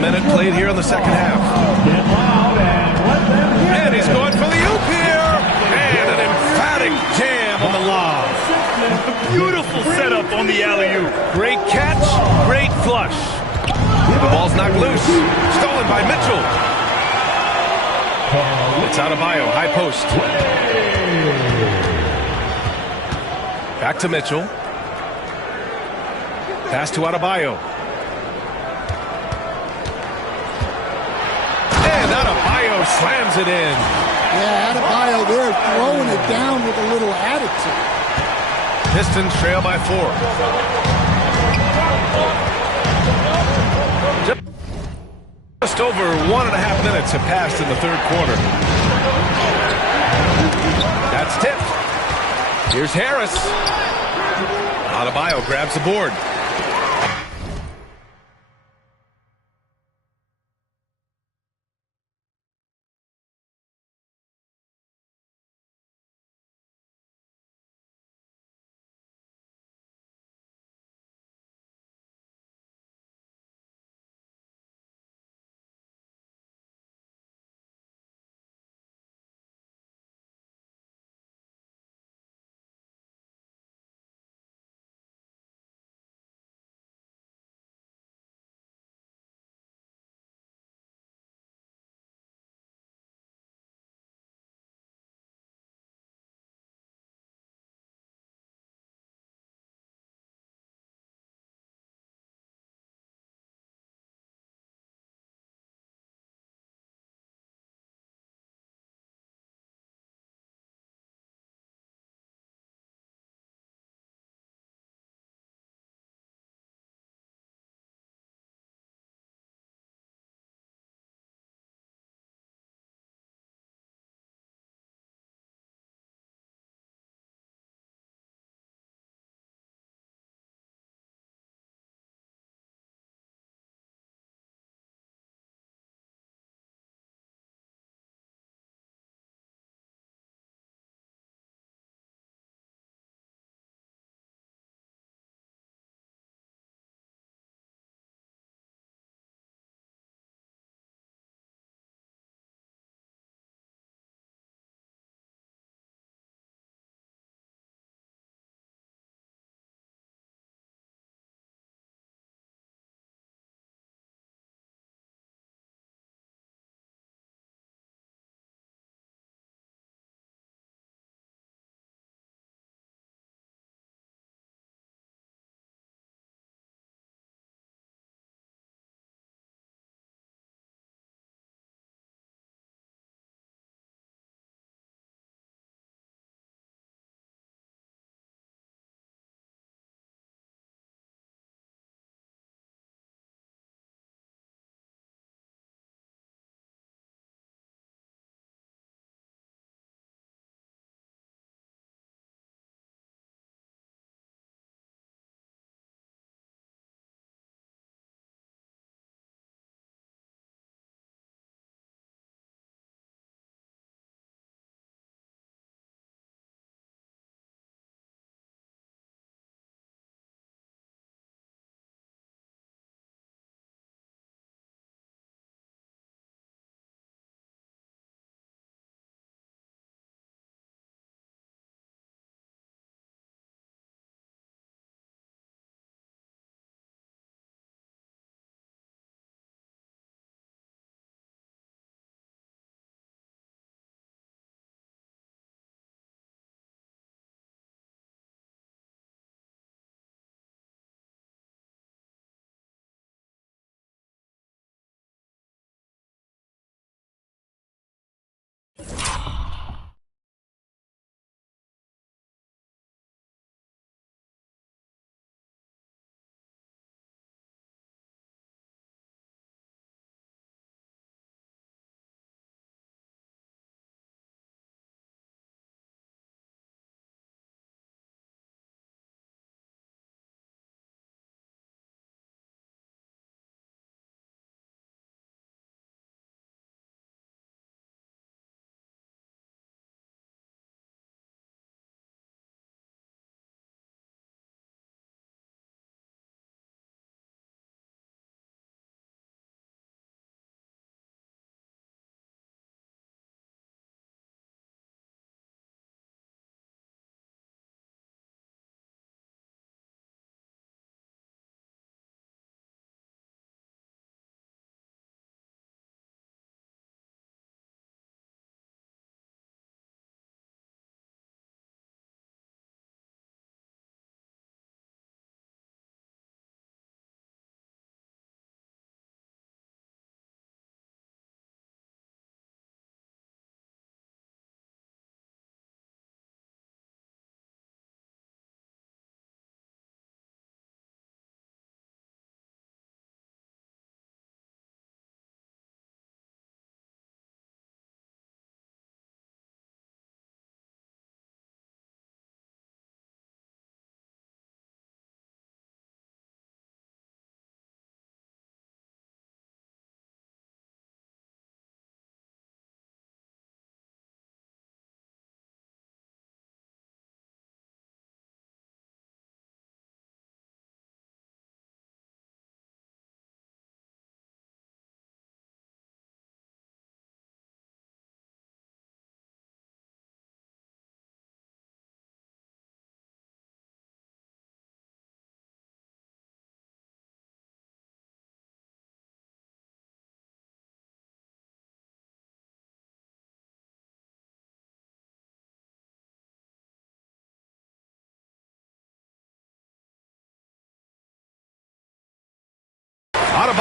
minute played here in the second half. And he's going for the oop here. And an emphatic jam on the lob. A beautiful setup on the alley-oop. Great catch, great flush. The ball's knocked loose. Stolen by Mitchell. It's Adebayo, high post. Back to Mitchell. Pass to Adebayo. And Adebayo slams it in. Yeah, Adebayo there throwing it down with a little attitude. Pistons trail by 4. Just over 1.5 minutes have passed in the third quarter. That's tipped. Here's Harris. Adebayo grabs the board.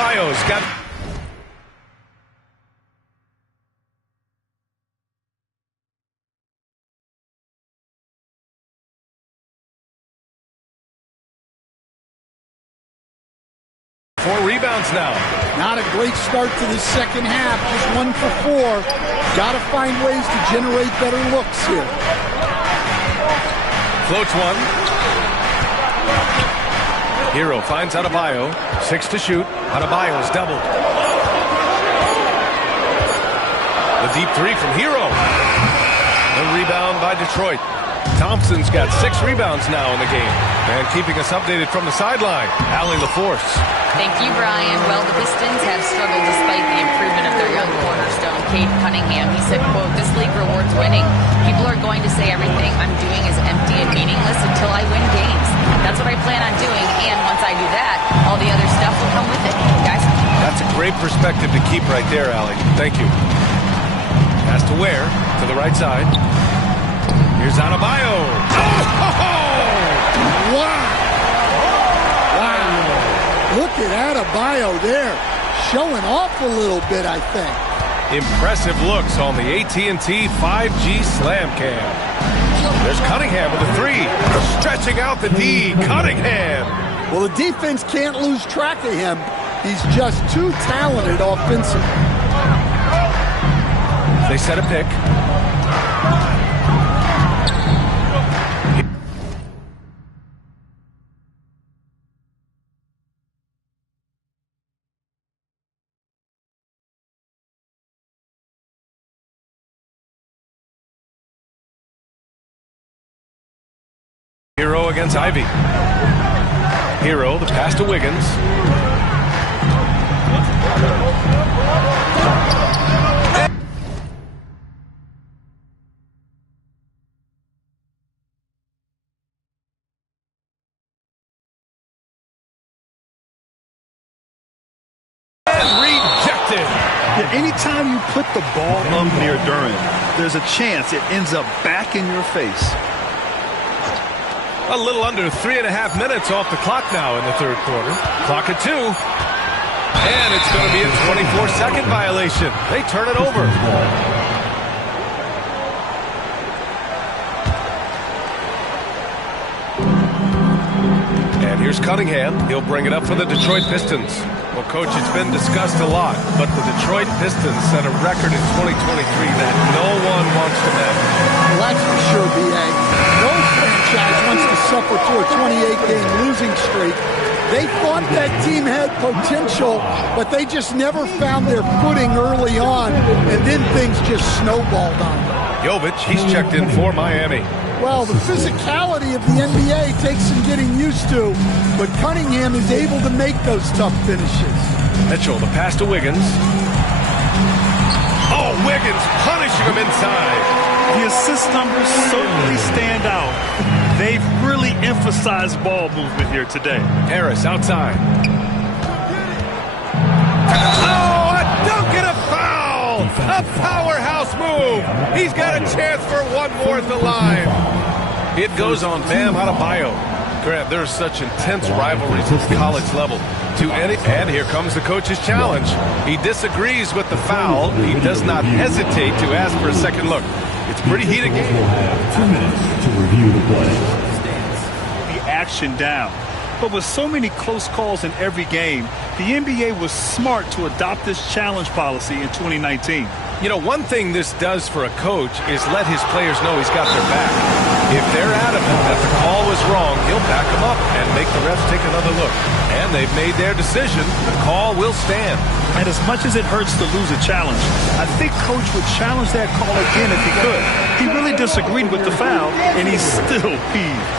Adebayo's got... Four rebounds now. Not a great start to the second half. Just 1 for 4. Got to find ways to generate better looks here. Floats one. Hero finds Adebayo. 6 to shoot. Adebayo is doubled. The deep three from Hero. The rebound by Detroit. Thompson's got 6 rebounds now in the game. And keeping us updated from the sideline, Allie LaForce. Thank you, Brian. Well, the Pistons have struggled despite the improvement of their young cornerstone, Cade Cunningham. He said, quote, "This league rewards winning. People are going to say everything I'm doing is empty and meaningless until I win games. That's what I plan on doing, and once I do that, all the other stuff will come with it." Guys? That's a great perspective to keep right there, Allie. Thank you. Pass to Ware, to the right side. Here's Adebayo. Oh! Wow. Look at Adebayo there. Showing off a little bit, I think. Impressive looks on the AT&T 5G Slam Cam. There's Cunningham with a 3. Stretching out the D. Cunningham. Well, the defense can't lose track of him. He's just too talented offensively. They set a pick. Hero against Ivy. Hero, the pass to Wiggins. And rejected. Yeah, anytime you put the ball up near Duren, there's a chance it ends up back in your face. A little under 3.5 minutes off the clock now in the third quarter. Clock at 2. And it's going to be a 24-second violation. They turn it over. And here's Cunningham. He'll bring it up for the Detroit Pistons. Well, Coach, it's been discussed a lot, but the Detroit Pistons set a record in 2023 that no one wants to match. Well, that's for sure, B.A. No franchise wants to suffer through a 28-game losing streak. They thought that team had potential, but they just never found their footing early on, and then things just snowballed on them. Jovic, he's checked in for Miami. Well, the physicality of the NBA takes some getting used to, but Cunningham is able to make those tough finishes. Mitchell, the pass to Wiggins. Oh, Wiggins punishing him inside. The assist numbers certainly stand out. They've really emphasized ball movement here today. Harris outside. Oh, a dunk and a foul! A powerhouse move. He's got a chance for one more at the line. It goes on Bam Adebayo. Grant, there's such intense rivalries at the college level. And here comes the coach's challenge. He disagrees with the foul. He does not hesitate to ask for a second look. It's a pretty heated game. 2 minutes to review the play. The action down. But with so many close calls in every game, the NBA was smart to adopt this challenge policy in 2019. You know, one thing this does for a coach is let his players know he's got their back. If they're adamant that the call was wrong, he'll back them up and make the refs take another look. And they've made their decision. The call will stand. And as much as it hurts to lose a challenge, I think Coach would challenge that call again if he could. He really disagreed with the foul, and he's still peeved.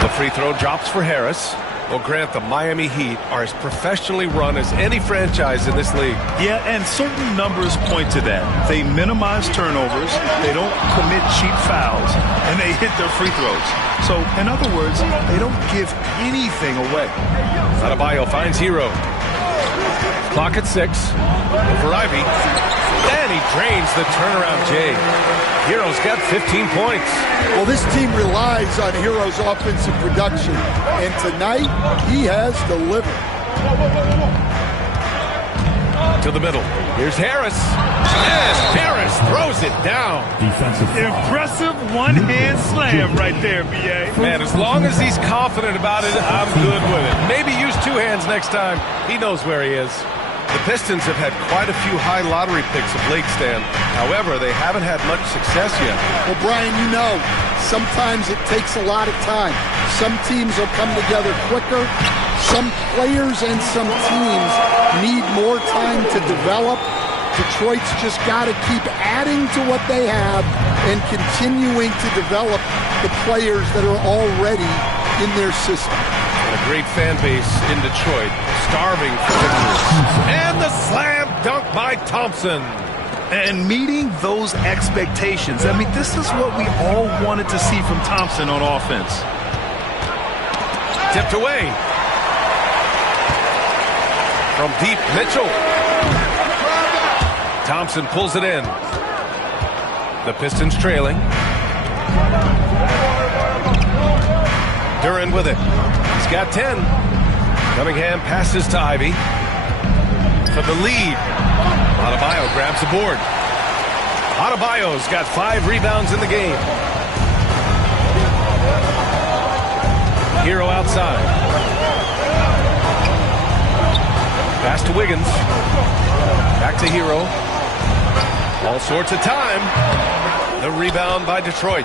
The free throw drops for Harris. Well, Grant, the Miami Heat are as professionally run as any franchise in this league. Yeah, and certain numbers point to that. They minimize turnovers, they don't commit cheap fouls, and they hit their free throws. So, in other words, they don't give anything away. Adebayo finds Hero. Clock at 6. For Ivy. And he drains the turnaround J. Hero's got 15 points. Well, this team relies on Hero's offensive production, and tonight he has delivered. To the middle. Here's Harris. Yes, Harris throws it down. Defensive foul. Impressive one-hand slam right there, B.A. Man, as long as he's confident about it, I'm good with it. Maybe use two hands next time. He knows where he is. The Pistons have had quite a few high lottery picks of late, Stan. However, they haven't had much success yet. Well, Brian, you know, sometimes it takes a lot of time. Some teams will come together quicker. Some players and some teams need more time to develop. Detroit's just got to keep adding to what they have and continuing to develop the players that are already in their system. And a great fan base in Detroit, starving for victories. And the slam dunk by Thompson. And meeting those expectations. I mean, this is what we all wanted to see from Thompson on offense. Tipped away. From deep, Mitchell. Thompson pulls it in. The Pistons trailing. Duren with it. He's got 10. Cunningham passes to Ivy. For the lead. Adebayo grabs the board. Adebayo's got 5 rebounds in the game. Hero outside. Pass to Wiggins. Back to Hero. All sorts of time. The rebound by Detroit.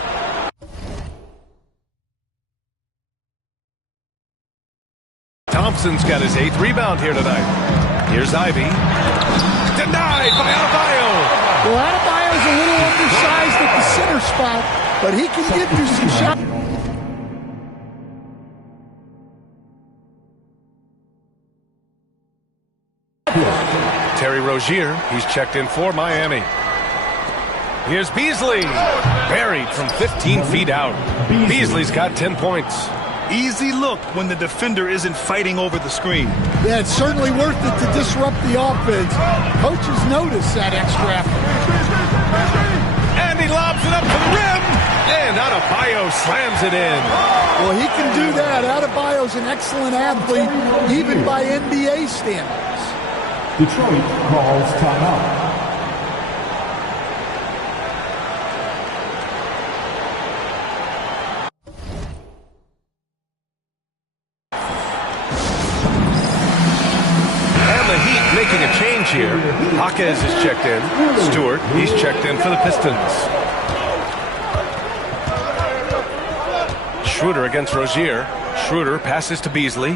Thompson's got his 8th rebound here tonight. Here's Ivy. Denied by Adebayo. Well, Adebayo's a little undersized at the center spot, but he can give you some shots. Terry Rozier, he's checked in for Miami. Here's Beasley. Buried from 15 feet out. Beasley's got 10 points. Easy look when the defender isn't fighting over the screen. Yeah, it's certainly worth it to disrupt the offense. Coaches notice that extra effort. And he lobs it up to the rim. And Adebayo slams it in. Well, he can do that. Adebayo's an excellent athlete, even by NBA standards. Detroit calls timeout. Making a change here. Jaquez is checked in. Stewart, he's checked in for the Pistons. Schroeder against Rozier. Schroeder passes to Beasley.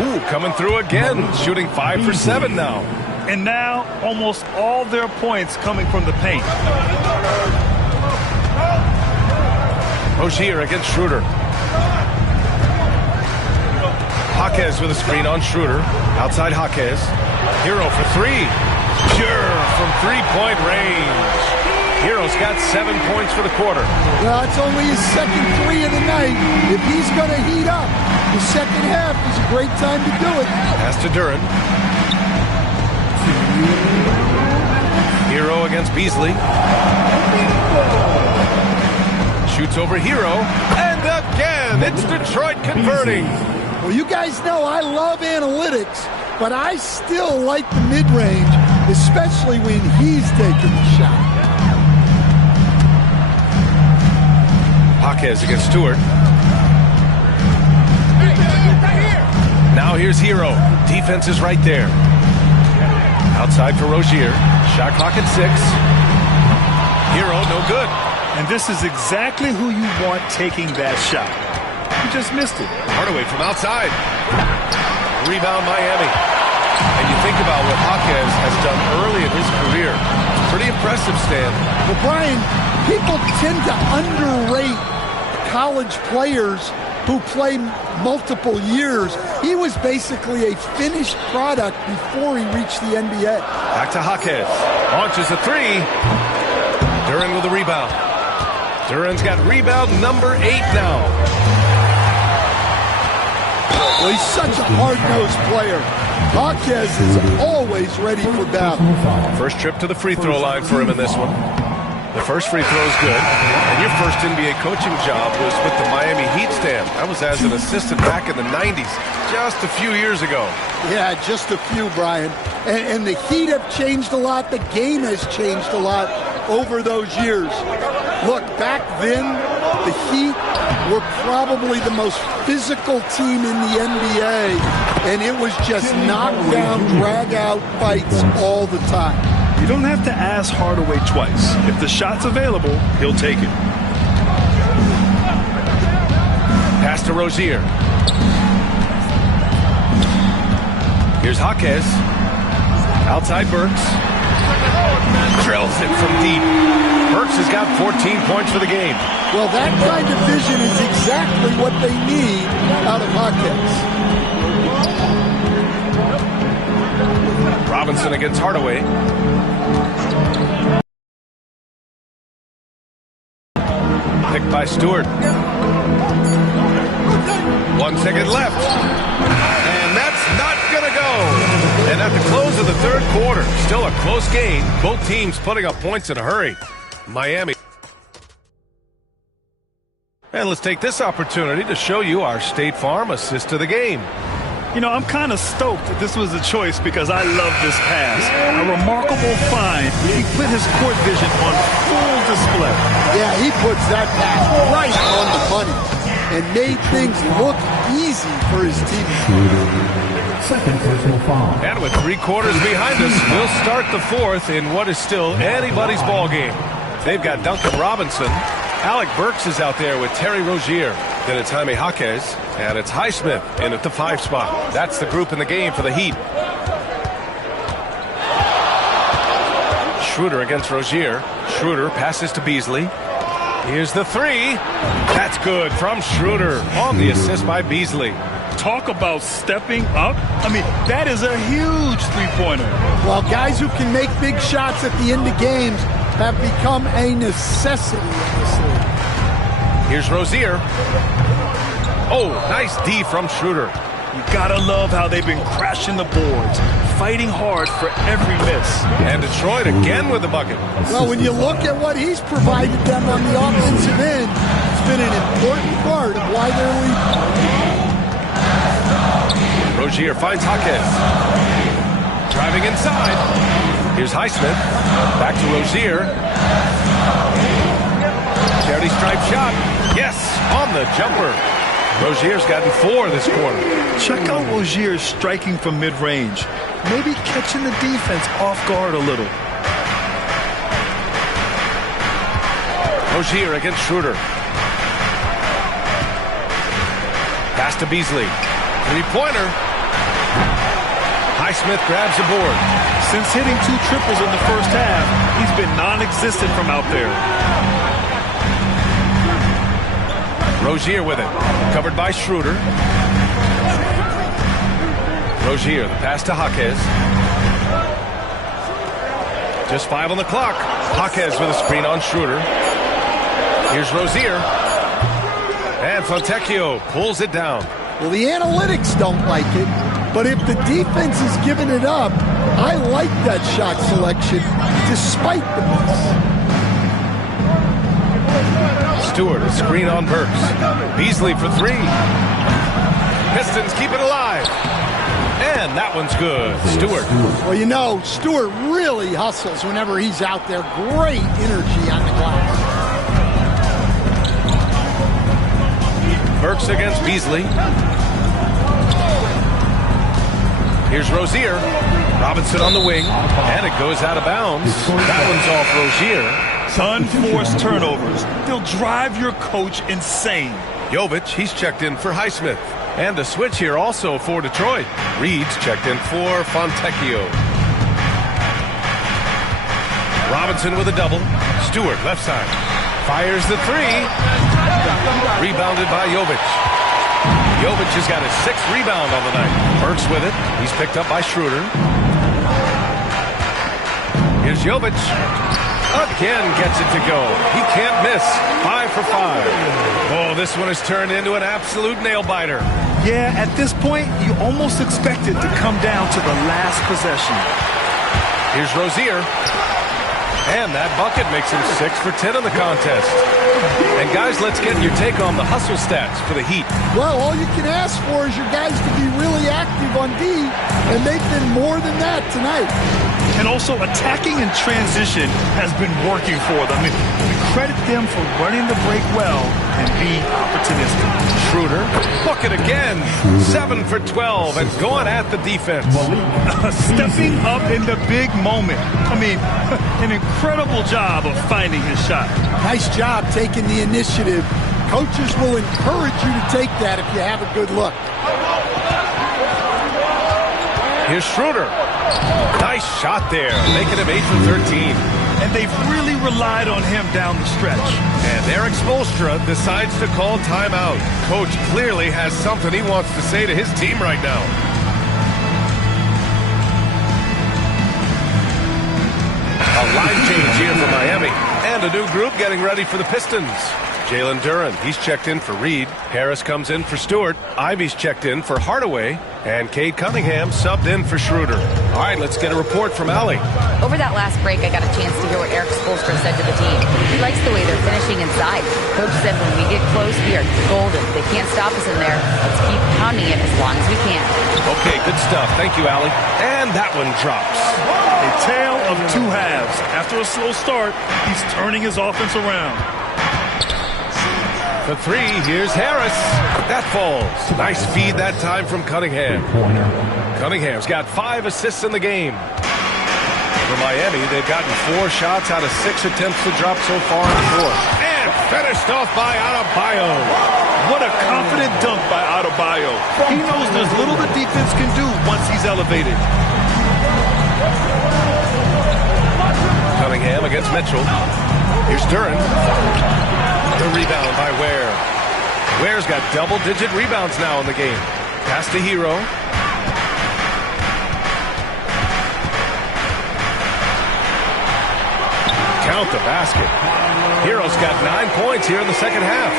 Ooh, coming through again. Shooting 5 for 7 now. And now almost all their points coming from the paint. Rozier against Schroeder. Jaquez with a screen on Schroeder. Outside Jaquez. Hero for 3. Sure, from 3-point range. Hero's got 7 points for the quarter. Well, it's only his second 3 of the night. If he's going to heat up, the second half is a great time to do it. Pass to Duren. Hero against Beasley. Shoots over Hero. And again, it's Detroit converting. Well, you guys know I love analytics, but I still like the mid-range, especially when he's taking the shot. Jaquez against Stewart. Now here's Hero. Defense is right there. Outside for Rozier. Shot clock at 6. Hero, no good. And this is exactly who you want taking that shot. You just missed it. Hardaway from outside. Rebound Miami. And you think about what Jaquez has done early in his career. It's pretty impressive, Stan. Well, Brian, people tend to underrate college players who play multiple years. He was basically a finished product before he reached the NBA. Back to Jaquez. Launches a 3. Duren with the rebound. Duren's got rebound number 8 now. Well, he's such a hard-nosed player. Jaquez is always ready for battle. First trip to the free throw line for him in this one. The first free throw is good. And your first NBA coaching job was with the Miami Heat stand. That was as an assistant back in the 90s, just a few years ago. Yeah, just a few, Brian. And the Heat have changed a lot. The game has changed a lot over those years. Look, back then, the Heat were probably the most physical team in the NBA, and it was just knockdown, drag-out fights all the time. You don't have to ask Hardaway twice. If the shot's available, he'll take it. Pass to Rozier. Here's Jaquez. Outside Burks. Drills it from deep. Burks has got 14 points for the game. Well, that kind of vision is exactly what they need out of Jaquez. Robinson against Hardaway. Picked by Stewart. 1 second left. And that's not going to go. And at the close of the third quarter, still a close game. Both teams putting up points in a hurry. Miami. And let's take this opportunity to show you our State Farm assist to the game. You know, I'm kind of stoked that this was a choice because I love this pass. A remarkable find. He put his court vision on full display. Yeah, he puts that pass right on the money and made things look easy for his teammates. Second personal foul. And with 3 quarters behind us, we'll start the fourth in what is still anybody's ball game. They've got Duncan Robinson. Alec Burks is out there with Terry Rozier. Then it's Jaime Jaquez, and it's Highsmith in at the 5 spot. That's the group in the game for the Heat. Schroeder against Rozier. Schroeder passes to Beasley. Here's the 3. That's good from Schroeder on the assist by Beasley. Talk about stepping up. I mean, that is a huge three-pointer. Well, guys who can make big shots at the end of games have become a necessity in this league. Here's Rozier. Oh, nice D from Schroeder. You gotta love how they've been crashing the boards, fighting hard for every miss. And Detroit again with the bucket. Well, when you look at what he's provided them on the offensive end, it's been an important part of why they're leading. Rozier finds Jaquez. Driving inside. Here's Highsmith. Back to Rozier. Charity stripe shot. Yes, on the jumper. Rozier's gotten 4 this quarter. Check out Rozier striking from mid-range. Maybe catching the defense off guard a little. Rozier against Schroeder. Pass to Beasley. 3-pointer. Highsmith grabs the board. Since hitting 2 triples in the first half, he's been non-existent from out there. Rozier with it. Covered by Schroeder. Rozier, the pass to Jaquez. Just 5 on the clock. Jaquez with a screen on Schroeder. Here's Rozier. And Fontecchio pulls it down. Well, the analytics don't like it, but if the defense is giving it up, I like that shot selection despite the miss. Stewart, a screen on Burks. Beasley for 3. Pistons keep it alive. And that one's good. Stewart. Well, you know, Stewart really hustles whenever he's out there. Great energy on the glass. Burks against Beasley. Here's Rozier. Robinson on the wing. And it goes out of bounds. That one's off Rozier. Unforced turnovers. They'll drive your coach insane. Jovic, he's checked in for Highsmith. And the switch here also for Detroit. Reed's checked in for Fontecchio. Robinson with a double. Stewart, left side. Fires the 3. Rebounded by Jovic. Jovic has got his 6th rebound on the night. Burks with it. He's picked up by Schroeder. Here's Jovic. Again gets it to go. He can't miss. 5 for 5. Oh, this one has turned into an absolute nail-biter. Yeah, at this point, you almost expect it to come down to the last possession. Here's Rozier. And that bucket makes him 6 for 10 in the contest. And guys, let's get your take on the hustle stats for the Heat. Well, all you can ask for is your guys to be really active on D, and they've been more than that tonight. And also attacking in transition has been working for them. I mean, we credit them for running the break well and being opportunistic. Schroeder, bucket again. 7 for 12 and going at the defense. Stepping up in the big moment. I mean, an incredible job of finding his shot. Nice job taking the initiative. Coaches will encourage you to take that if you have a good look. Here's Schroeder. Nice shot there, making him 8 for 13. And they've really relied on him down the stretch. And Erik Spoelstra decides to call timeout. Coach clearly has something he wants to say to his team right now. A line change here for Miami. And a new group getting ready for the Pistons. Jalen Duren, he's checked in for Reed. Harris comes in for Stewart. Ivy's checked in for Hardaway. And Cade Cunningham subbed in for Schroeder. All right, let's get a report from Allie. Over that last break, I got a chance to hear what Erik Spoelstra said to the team. He likes the way they're finishing inside. Coach said when we get close, we are golden. They can't stop us in there. Let's keep pounding it as long as we can. Okay, good stuff. Thank you, Allie. And that one drops. A tale of two halves. After a slow start, he's turning his offense around. For 3, here's Harris. That falls. Nice feed that time from Cunningham. Cunningham's got 5 assists in the game. For Miami, they've gotten 4 shots out of 6 attempts to drop so far in the fourth. And finished off by Adebayo. What a confident dunk by Adebayo. He knows there's little the defense can do once he's elevated. Cunningham against Mitchell. Here's Duren. The rebound by Ware. Ware's got double-digit rebounds now in the game. Pass to Hero. Count the basket. Hero's got 9 points here in the second half.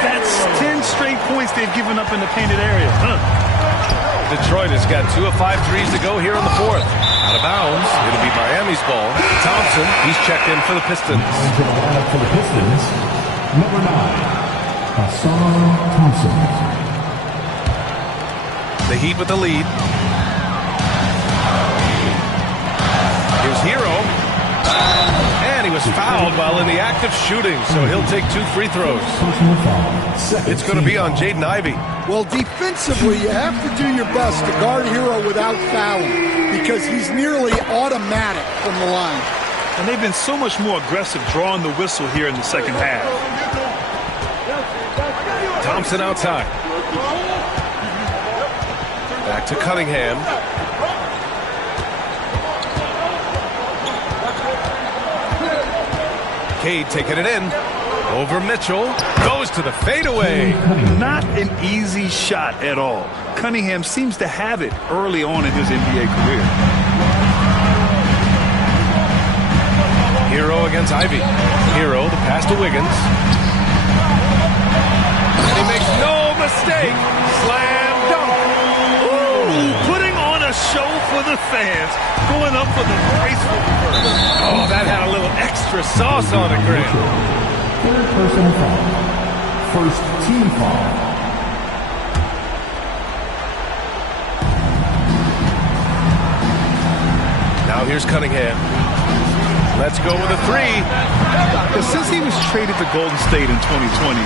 That's 10 straight points they've given up in the painted area. Detroit has got 2 of 5 threes to go here in the fourth. Out of bounds. It'll be Miami's ball. Thompson, he's checked in for the Pistons. To the lineup for the Pistons, number 9, Hassan Thompson. The Heat with the lead. Here's Hero. And he was fouled while in the act of shooting, so he'll take 2 free throws. It's going to be on Jaden Ivey. Well, defensively, you have to do your best to guard Hero without fouling because he's nearly automatic from the line. And they've been so much more aggressive drawing the whistle here in the second half. Thompson outside. Back to Cunningham. Cade taking it in. Over Mitchell. Goes to the fadeaway. Not an easy shot at all. Cunningham seems to have it early on in his NBA career. Hero against Ivy. Hero, the pass to Wiggins. And he makes no mistake. Slam dunk. Ooh, putting on a show for the fans. Going up for the graceful first. Oh, that had a little extra sauce on it, Graham. Third personal foul. First team foul. Now here's Cunningham. Let's go with a 3. Since he was traded to Golden State in 2020,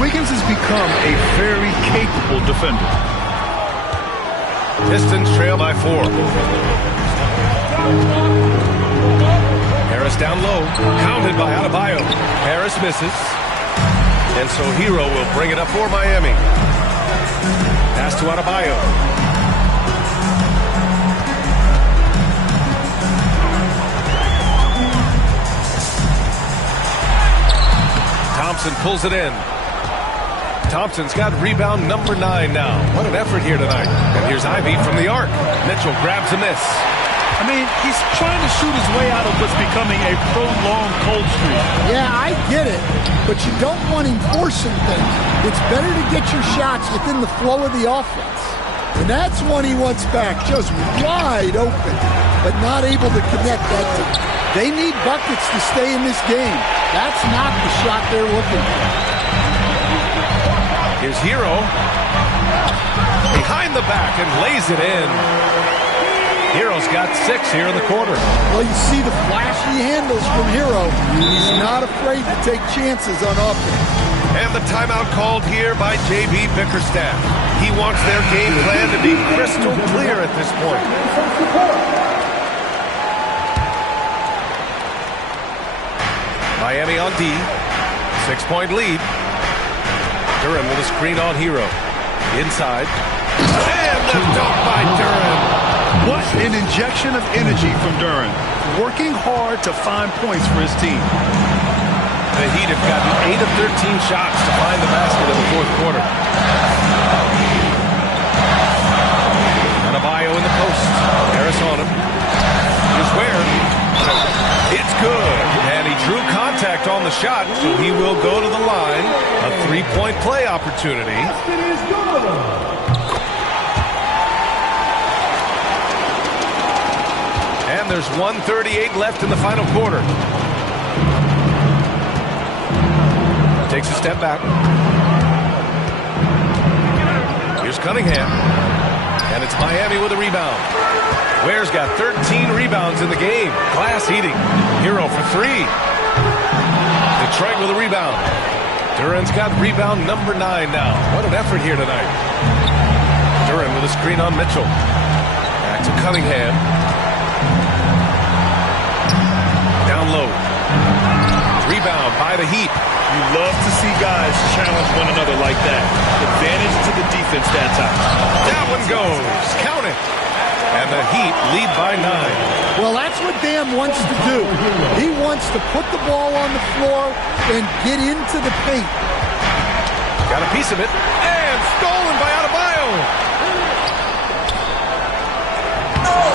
Wiggins has become a very capable defender. Pistons trail by 4. Harris down low. Counted by Adebayo. Harris misses. And so Hero will bring it up for Miami. Pass to Adebayo. Thompson pulls it in. Thompson's got rebound number 9 now. What an effort here tonight. And here's Ivy from the arc. Mitchell grabs a miss. I mean, he's trying to shoot his way out of what's becoming a prolonged cold streak. Yeah, I get it, but you don't want him forcing things. It's better to get your shots within the flow of the offense. And that's one he wants back, just wide open, but not able to connect that time. They need buckets to stay in this game. That's not the shot they're looking for. Here's Hero. Behind the back and lays it in. Hero's got 6 here in the quarter. Well, you see the flashy handles from Hero. He's not afraid to take chances on offense. And the timeout called here by J.B. Bickerstaff. He wants their game plan to be crystal clear at this point. Miami on D. 6-point lead. Duren with a screen on Hero. Inside. And the dunk by Duren. What an injection of energy from Duren. Working hard to find points for his team. The Heat have gotten 8 of 13 shots to find the basket in the fourth quarter. Adebayo in the post. Harris on him. Here's Ware. It's good. And he drew contact on the shot, so he will go to the line. A 3-point play opportunity. And there's 1:38 left in the final quarter. Takes a step back. Here's Cunningham. And it's Miami with a rebound. Ware's got 13 rebounds in the game. Glass eating. Hero for 3. Detroit with a rebound. Duren's got rebound number 9 now. What an effort here tonight. Duren with a screen on Mitchell. Back to Cunningham. Down low. Rebound by the Heat. You love to see guys challenge one another like that. Advantage to the defense that time. That one goes. Count it. And the Heat lead by 9. Well, that's what Bam wants to do. He wants to put the ball on the floor and get into the paint. Got a piece of it. And stolen by Adebayo.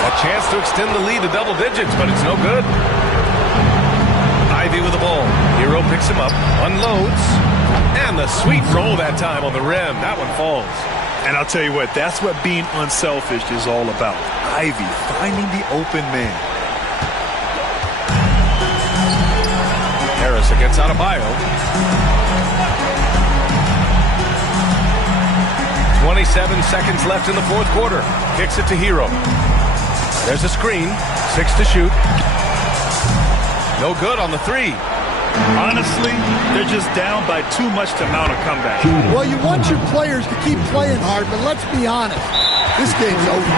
A chance to extend the lead to double digits, but it's no good. Ivy with the ball. Hero picks him up, unloads, and the sweet roll that time on the rim. That one falls. And I'll tell you what, that's what being unselfish is all about. Ivy finding the open man. Harris against Adebayo. 27 seconds left in the fourth quarter. Kicks it to Hero. There's a screen. 6 to shoot. No good on the 3. Honestly, they're just down by too much to mount a comeback. Well, you want your players to keep playing hard, but let's be honest. This game's over.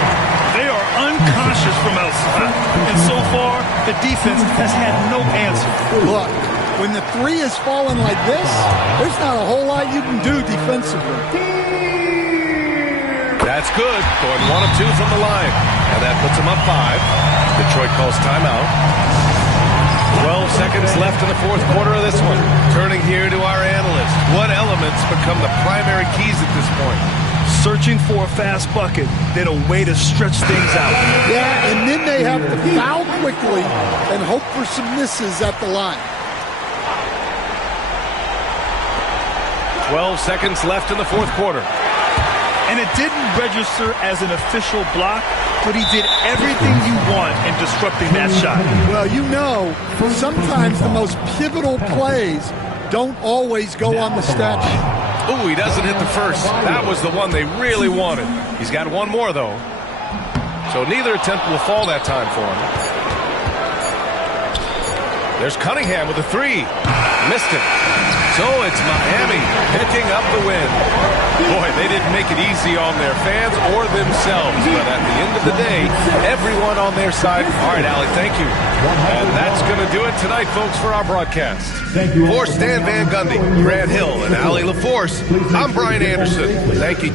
They are unconscious from outside. And so far, the defense has had no answer. Look, when the 3 is falling like this, there's not a whole lot you can do defensively. That's good. Going 1 of 2 from the line. And that puts them up 5. Detroit calls timeout. 12 seconds left in the fourth quarter of this one. Turning here to our analyst. What elements become the primary keys at this point? Searching for a fast bucket, then a way to stretch things out. Yeah, and then they have to foul quickly and hope for some misses at the line. 12 seconds left in the fourth quarter. And it didn't register as an official block, but he did everything you want in disrupting that shot. Well, you know, sometimes the most pivotal plays don't always go on the stat sheet. Ooh, he doesn't hit the first. That was the one they really wanted. He's got one more, though. So neither attempt will fall that time for him. There's Cunningham with a 3. Missed it. So it's Miami picking up the win. Boy, they didn't make it easy on their fans or themselves. But at the end of the day, everyone on their side. All right, Allie, thank you. And that's going to do it tonight, folks, for our broadcast. For Stan Van Gundy, Grant Hill, and Allie LaForce, I'm Brian Anderson. Thank you.